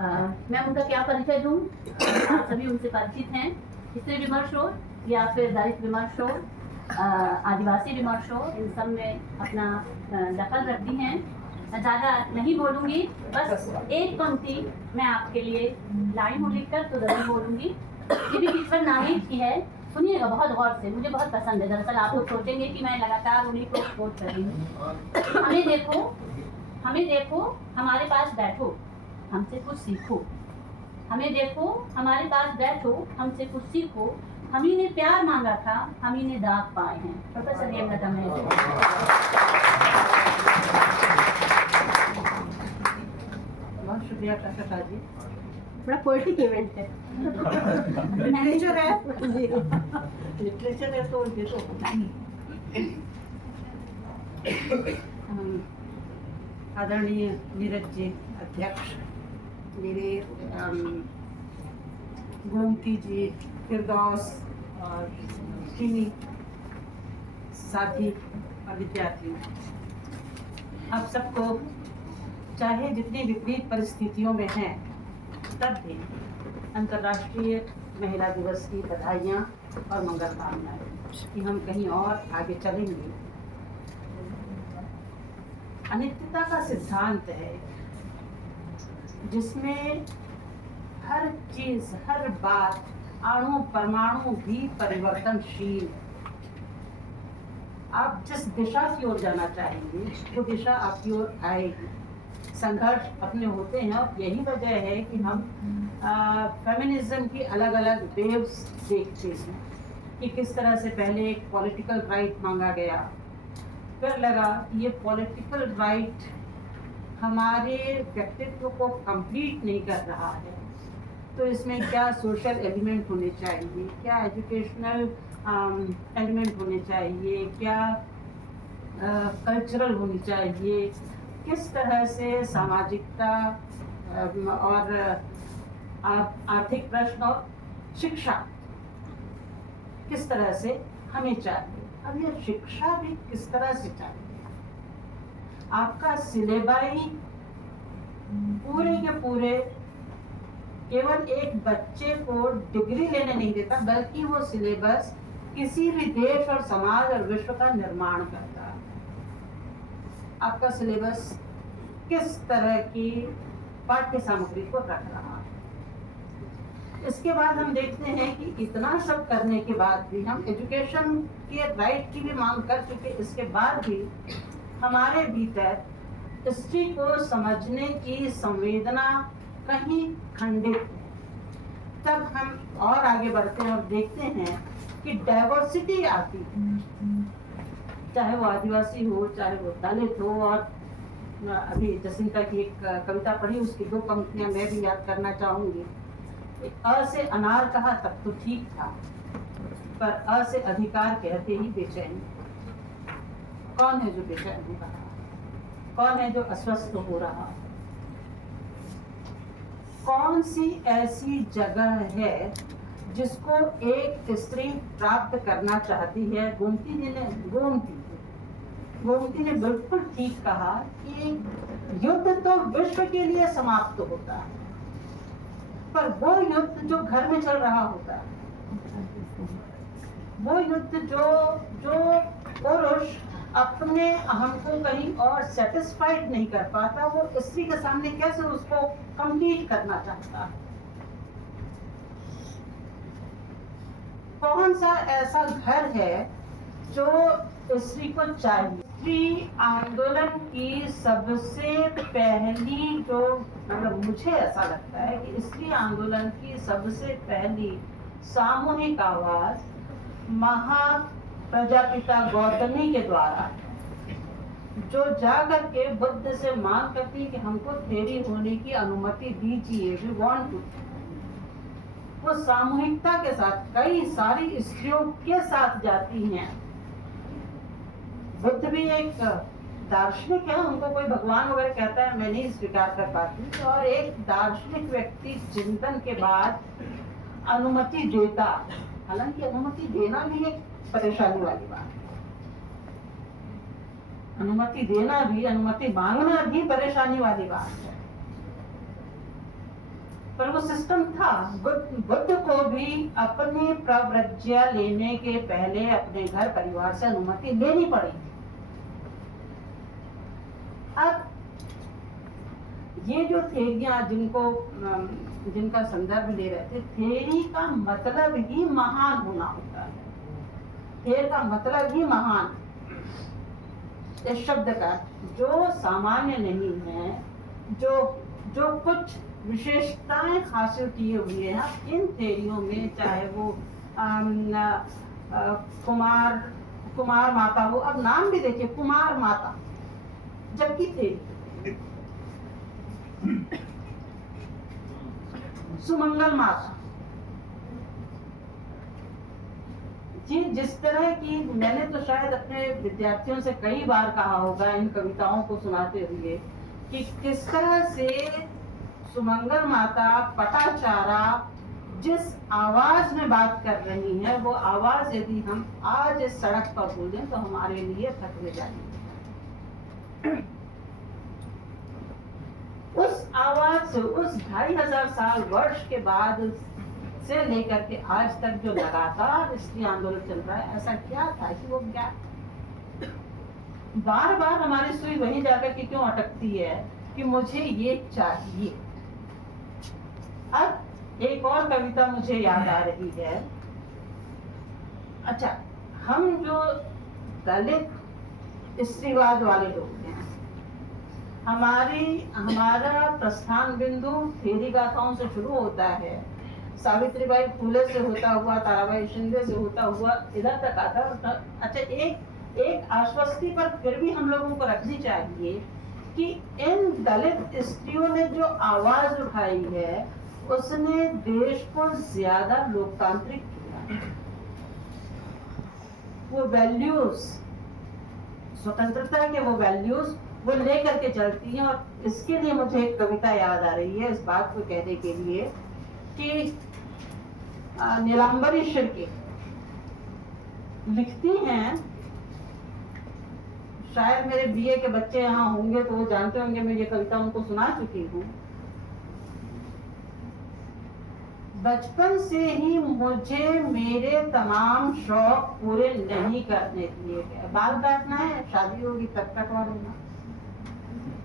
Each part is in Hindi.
मैं उनका क्या परिचय दूं? आप सभी उनसे परिचित हैं। स्त्री विमर्श हो या फिर दलित विमर्श हो, आदिवासी विमर्श हो, इन सब में अपना दखल रखती हैं। मैं ज़्यादा नहीं बोलूँगी, बस एक पंक्ति मैं आपके लिए लाई हूँ लिखकर, तो ज़रूर बोलूँगी। ये भी किशोर नागेश की है, सुनिएगा बहुत गौर से, मुझे बहुत पसंद है। दरअसल आप लोग सोचेंगे कि मैं लगातार उन्हीं को कोट कर रही हूँ। हमें देखो, हमारे पास बैठो, हमसे कुछ सीखो। हमें देखो, हमारे पास बैठो, हमसे कुछ सीखो। हम ही ने प्यार मांगा था, हम ही ने दाग पाए हैं। प्रोफेसर हेमलता महतो। बहुत शुक्रिया प्रकाशा जी। बड़ा पोएटिक इवेंट है। लिटरेचर है जी, लिटरेचर है तो ये तो नहीं। आदरणीय नीरज जी अध्यक्ष, मेरे गोमती जी, फिरदौस और चीनी साथी और विद्यार्थी, आप सबको चाहे जितनी विपरीत परिस्थितियों में हैं तब भी अंतर्राष्ट्रीय महिला दिवस की बधाइयाँ और मंगल कामनाएं कि हम कहीं और आगे चलेंगे। अनित्यता का सिद्धांत है जिसमें हर चीज, हर बात, अणु परमाणु भी परिवर्तनशील है। आप जिस दिशा की ओर जाना चाहेंगे वो दिशा आपकी ओर आएगी। संघर्ष अपने होते हैं और यही वजह है कि हम फेमिनिज्म की अलग अलग वेव्स देखते हैं कि किस तरह से पहले एक पॉलिटिकल राइट मांगा गया, फिर लगा कि ये पॉलिटिकल राइट हमारे व्यक्तित्व को कंप्लीट नहीं कर रहा है, तो इसमें क्या सोशल एलिमेंट होने चाहिए, क्या एजुकेशनल एलिमेंट होने चाहिए, क्या कल्चरल होनी चाहिए, किस तरह से सामाजिकता और आर्थिक प्रश्न और शिक्षा किस तरह से हमें चाहिए। अब ये शिक्षा भी किस तरह से चाहिए। आपका सिलेबस पूरे के पूरे केवल एक बच्चे को डिग्री लेने नहीं देता, बल्कि वो सिलेबस किसी भी देश और समाज और विश्व का निर्माण करता है। आपका सिलेबस किस तरह की पाठ्य सामग्री को रख रहा है। इसके बाद हम देखते हैं कि इतना सब करने के बाद भी हम एजुकेशन के राइट की भी मांग कर चुके, इसके बाद भी हमारे भीतर स्त्री को समझने की संवेदना कहीं खंडित है। तब हम और आगे बढ़ते हैं और देखते हैं कि डाइवर्सिटी आती है, चाहे वो आदिवासी हो, चाहे वो दलित हो। और अभी जसिंता की एक कविता पढ़ी, उसकी दो पंक्तियां मैं भी याद करना चाहूंगी। अ से अनार कहा तब तो ठीक था, पर अ से अधिकार कहते ही बेचैन। कौन है जो बेचैन हो रहा, कौन है जो अस्वस्थ हो रहा, कौन सी ऐसी जगह है जिसको एक स्त्री प्राप्त करना चाहती है। गोमती ने बिल्कुल ठीक कहा कि युद्ध तो विश्व के लिए समाप्त होता है, पर वो युद्ध जो घर में चल रहा होता है, वो युद्ध जो पुरुष अपने अहम को कहीं और सेटिस्फाइड नहीं कर पाता, वो स्त्री के सामने कैसे उसको कंप्लीट करना चाहता है। कौन सा ऐसा घर है जो स्त्री को चाहिए। स्त्री आंदोलन की सबसे पहली जो, मतलब मुझे ऐसा लगता है कि स्त्री आंदोलन की सबसे पहली सामूहिक आवाज महाप्रजापिता गौतमी के द्वारा, जो जाकर के बुद्ध से मांग करती कि हमको थेरी होने की अनुमति दीजिए, वी वांट टू। वो सामूहिकता के साथ कई सारी स्त्रियों के साथ जाती हैं। बुद्ध भी एक दार्शनिक है, उनको कोई भगवान वगैरह कहता है मैं नहीं स्वीकार कर पाती, और एक दार्शनिक व्यक्ति चिंतन के बाद अनुमति देता। हालांकि अनुमति देना भी एक परेशानी वाली बात है, अनुमति देना भी, अनुमति मांगना भी परेशानी वाली बात है। पर वो सिस्टम था। बुद्ध को भी अपनी प्रव्रज्या लेने के पहले अपने घर परिवार से अनुमति लेनी पड़ी। अब ये जो थेरियां जिनका संदर्भ ले रहे थे, थेरी का मतलब ही महान होना होता है। थेर का मतलब ही महान, इस शब्द का जो सामान्य नहीं है, जो कुछ विशेषताएं हासिल किए हुए हैं इन थेरियों में, चाहे वो कुमार माता हो। अब नाम भी देखिए, कुमार माता, जबकि थेरी सुमंगल माता जी। जिस तरह की मैंने तो शायद अपने विद्यार्थियों से कई बार कहा होगा इन कविताओं को सुनाते हुए कि किस तरह से सुमंगल माता पटाचारा जिस आवाज में बात कर रही है, वो आवाज यदि हम आज इस सड़क पर बोलें तो हमारे लिए खतरे जाएगी। उस आवाज से, उस 2500 साल वर्ष के बाद से लेकर के आज तक जो लगातार स्त्री आंदोलन चल रहा है, ऐसा क्या था कि वो क्या बार बार हमारी सुई वहीं जाकर के क्यों अटकती है कि मुझे ये चाहिए। अब एक और कविता मुझे याद आ रही है। अच्छा, हम जो दलित स्त्रीवाद वाले लोग हैं, हमारा प्रस्थान बिंदु थेरी गाथाओं से शुरू होता है, सावित्रीबाई फुले से होता हुआ, ताराबाई शिंदे से होता हुआ इधर तक आता। अच्छा, एक आश्वस्ति पर फिर भी हम लोगों को रखनी चाहिए कि इन दलित स्त्रियों ने जो आवाज उठाई है, उसने देश को ज्यादा लोकतांत्रिक किया। वो वैल्यूज, स्वतंत्रता के वो वैल्यूज वो लेकर के चलती हैं। और इसके लिए मुझे एक कविता याद आ रही है इस बात को कहने के लिए कि नीलांबरी शिर्के लिखती हैं, शायद मेरे बीए के बच्चे यहाँ होंगे तो वो जानते होंगे, मैं ये कविता उनको सुना चुकी हूँ। बचपन से ही मुझे मेरे तमाम शौक पूरे नहीं करने दिए गए। बाल काटना है, शादी होगी तब कटवा लेना,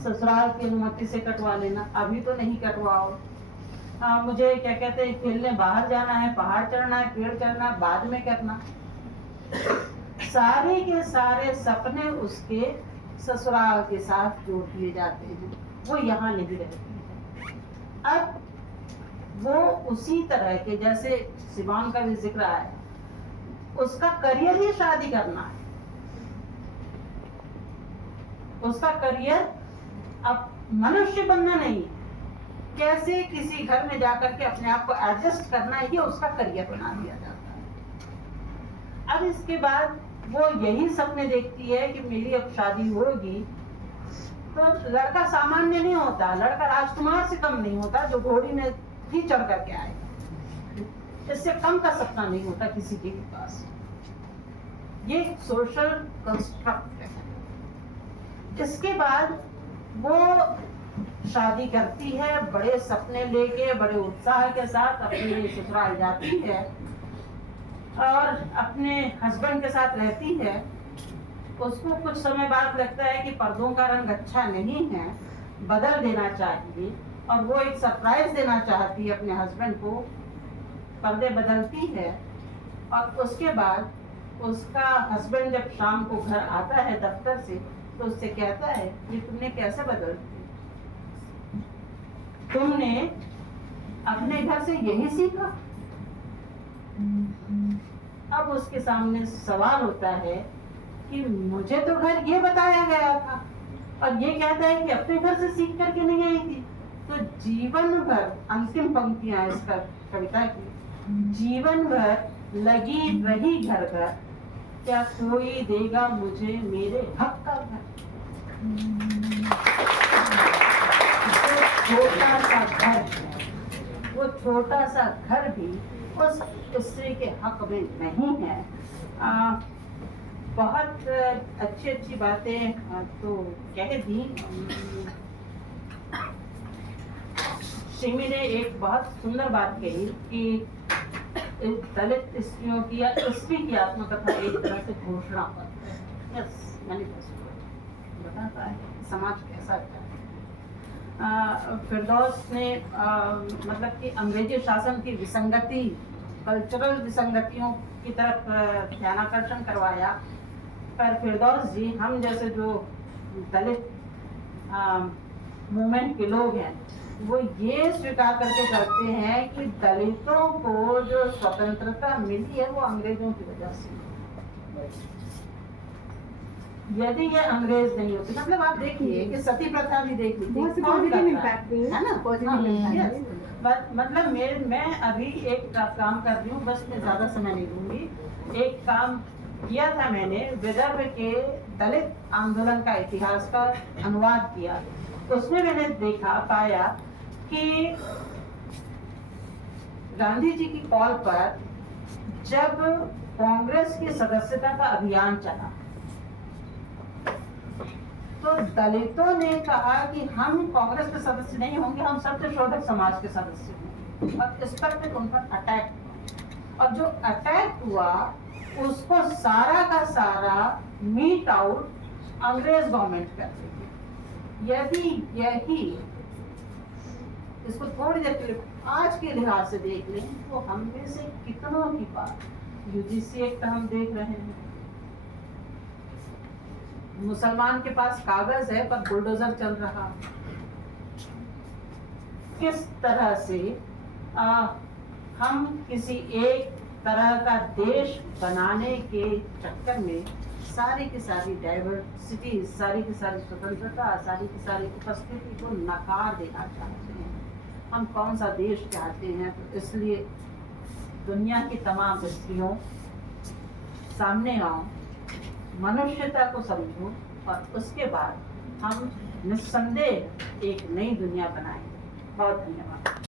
ससुराल की अनुमति से कटवा लेना, अभी तो नहीं कटवाओ। मुझे क्या कहते हैं, खेलने बाहर जाना है, पहाड़ चढ़ना है, पेड़ चढ़ना, बाद में करना। सारे के सारे सपने उसके ससुराल के साथ जोड़ दिए जाते हैं, वो यहाँ नहीं रहती है। अब वो उसी तरह के, जैसे सिवान का भी जिक्र आया, उसका करियर ही शादी करना है। उसका करियर अब मनुष्य बनना नहीं, कैसे किसी घर में जाकर के अपने आप को एडजस्ट करना है, ये उसका करियर बना दिया जाता है। अब इसके बाद वो यही सपने देखती है कि मेरी अब शादी होगी तो लड़का सामान्य नहीं होता, लड़का राजकुमार से कम नहीं होता जो घोड़ी में ही चढ़ करके आएगा। इससे कम का सपना नहीं होता किसी के पास। ये सोशल कंस्ट्रक्ट है। इसके बाद वो शादी करती है, बड़े सपने लेके, बड़े उत्साह के साथ अपने ससुराल जाती है और अपने हस्बैंड के साथ रहती है। उसको कुछ समय बाद लगता है कि पर्दों का रंग अच्छा नहीं है, बदल देना चाहिए, और वो एक सरप्राइज देना चाहती है अपने हस्बैंड को। पर्दे बदलती है और उसके बाद उसका हस्बैंड जब शाम को घर आता है दफ्तर से तो उससे कहता है, ये तुमने कैसे बदल दी? तुमने अपने घर से यही सीखा? अब उसके सामने सवाल होता है कि मुझे तो घर ये बताया गया था, और ये कहता है कि अपने घर से सीख करके नहीं आई थी। तो जीवन भर, अंतिम पंक्तियां इस कविता की, जीवन भर लगी रही घर घर, क्या कोई देगा मुझे मेरे हक का घर? छोटा सा घर, वो छोटा सा घर भी उस स्त्री के हक में नहीं है। बहुत अच्छी अच्छी बातें तो कह दी। सिमी ने एक बहुत सुंदर बात कही कि दलित स्त्रियों की या स्त्री की आत्मकथा एक तरह से घोषणा पत्र है, यस मैनिफेस्टो बताता है समाज कैसा है। फिरदौस ने मतलब कि अंग्रेजी शासन की विसंगति, कल्चरल विसंगतियों की तरफ ध्यानाकर्षण करवाया। पर फिरदौस जी हम जैसे जो दलित मूवमेंट के लोग हैं वो ये स्वीकार करके करते हैं कि दलितों को जो स्वतंत्रता मिली है वो अंग्रेजों की वजह से। यदि ये अंग्रेज नहीं होते, मतलब आप देखिए कि सती प्रथा भी देख लीजिए, पॉजिटिव इम्पैक्ट भी है ना, पॉजिटिव इम्पैक्ट। मतलब मैं अभी एक काम कर रही हूँ, बस मैं ज्यादा समय नहीं लूंगी। एक काम किया था मैंने, विदर्भ के दलित आंदोलन का इतिहास का अनुवाद किया। उसमें मैंने पाया कि गांधी जी की कॉल पर जब कांग्रेस की सदस्यता का अभियान चला तो दलितों ने कहा कि हम कांग्रेस के सदस्य नहीं होंगे, हम सत्यशोधक समाज के सदस्य होंगे। और इस पर फिर उन पर अटैक हुआ, और जो अटैक हुआ उसको सारा का सारा मीट आउट अंग्रेज गवर्नमेंट कर रही है। यदि यही इसको थोड़ी देर के लिए आज के लिहाज से देख लें तो हम में से कितनों की बात यूजीसी एक्ट हम देख रहे हैं, मुसलमान के पास कागज है पर बुलडोजर चल रहा। किस तरह से हम किसी एक तरह का देश बनाने के चक्कर में सारी की सारी डाइवर्सिटी, सारी की सारी स्वतंत्रता, सारी की सारी उपस्थिति को नकार देना चाहते हैं। हम कौन सा देश चाहते हैं? तो इसलिए दुनिया की तमाम स्त्रियों सामने आओ, मनुष्यता को समझो और उसके बाद हम निस्संदेह एक नई दुनिया बनाएंगे। बहुत धन्यवाद।